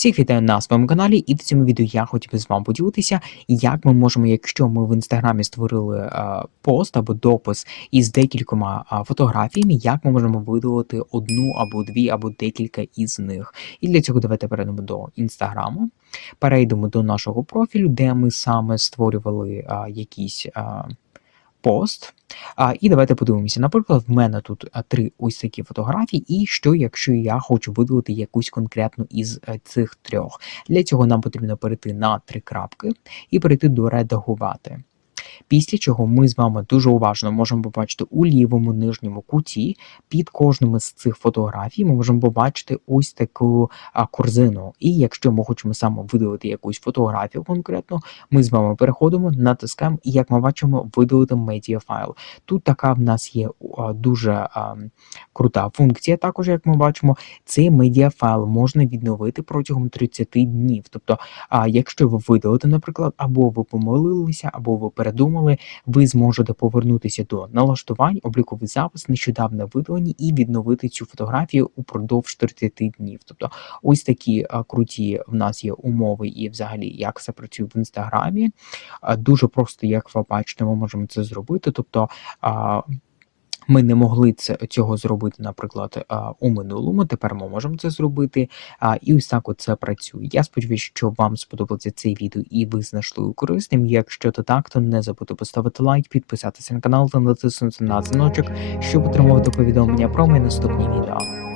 Всіх вітаю на своєму каналі, і в цьому відео я хотів би з вами поділитися, як ми можемо, якщо ми в інстаграмі створили е, пост або допис із декількома а, фотографіями, як ми можемо видалити одну або дві, або декілька із них. І для цього давайте перейдемо до інстаграму, перейдемо до нашого профілю, де ми саме створювали а, якісь. А, Пост. А, і давайте подивимося. Наприклад, в мене тут три ось такі фотографії, і що, якщо я хочу видалити якусь конкретну із е, цих трьох. Для цього нам потрібно перейти на три крапки і перейти до редагувати. Після чого ми з вами дуже уважно можемо побачити у лівому нижньому куті під кожним з цих фотографій ми можемо побачити ось таку корзину. І якщо ми хочемо саме видалити якусь фотографію конкретно, ми з вами переходимо, натискаємо, і як ми бачимо, видалити медіафайл. Тут така в нас є дуже крута функція. Також, як ми бачимо, цей медіафайл можна відновити протягом 30 днів. Тобто, якщо ви видалите, наприклад, або ви помилилися, або ви передумали, ви зможете повернутися до налаштувань, обліковий запис, нещодавно видалені, і відновити цю фотографію упродовж 30 днів. Тобто, ось такі а, круті в нас є умови, і взагалі як це працює в інстаграмі. А, Дуже просто, як ви бачите, ми можемо це зробити. Тобто. Ми не могли це цього зробити, наприклад, у минулому. Тепер ми можемо це зробити. І ось так оце це працює. Я сподіваюся, що вам сподобається цей відео і ви знайшли корисним. Якщо то так, то не забудьте поставити лайк, підписатися на канал та натиснути на дзвіночок, щоб отримувати повідомлення про мої наступні відео.